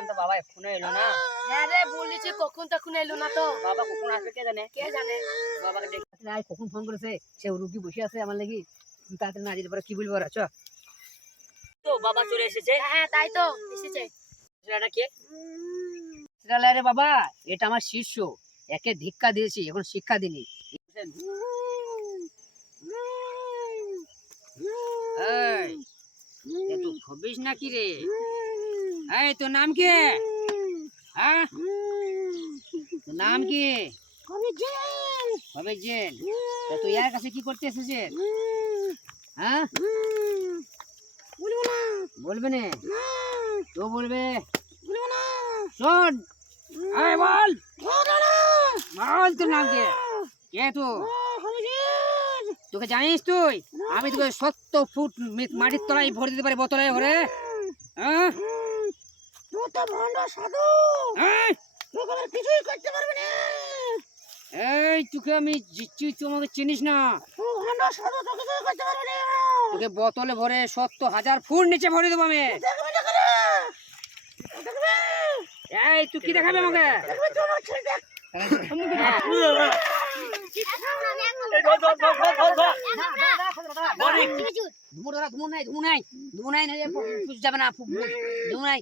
ডাকলাম তো বাবা এখনও এলো না। হ্যাঁ রে বলেছি কখন তখন এলো না তো। বাবা কখন আসবে কে জানে? কে জানে? বাবাকে দেখতে নাই কখন ফোন করেছে? সে রুগী বসে আছে আমার লাগি। তাড়াতাড়ি না যেতে পারে কি বলব চ। তো বাবা চলে এসেছে। হ্যাঁ, হ্যাঁ তাই তো এসেছে। সেটা কে? সেটা রে বাবা এটা আমার শিষ্য। একে ধিক্কা দিয়েছি এখন শিক্ষা দিনি এই, এ তুই খবিস নাকি রে? এই, তোর নাম কি? হ্যাঁ? তোর নাম কি? কবে জেন তা তুই ইয়ার কাছে কি করতে এসেছিস? হ্যাঁ? বলবে না। তো বলবে। শোন। এই, বল। বল তোর নাম কি? কে তো? তোকে জানিস তুই? আমি তোকে সত্তর ফুট মাটির তলায় ভরে দিতে পারি, বোতলে ভরে। হ্যাঁ? এই। তোকে আমি না? তোকে বোতলে ভরে সত্তর হাজার ফুট নিচে ভরে দেবো আমি। এই তুই কি দেখাবি আমাকে? ধুমুর ধরা ধুমুর নাই ধুমুর নাই। ধুমুর নাই যাবে না ধুমুর নাই।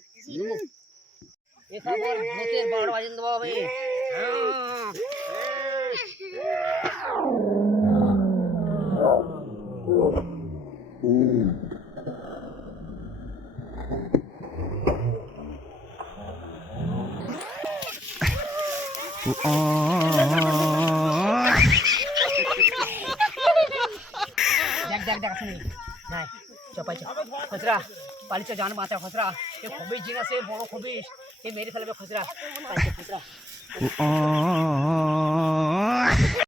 এ খবর ভূতের বড় বাজিন দেবো আমি হ্যাঁ। দেখ দেখ দেখ আসেনি নাই চপাই চপ খসরা পালিচ জান বাঁচা খসরা এ খবিস জিন আছে বড় খবিস ये मेरे साले में खुसरा खुसरा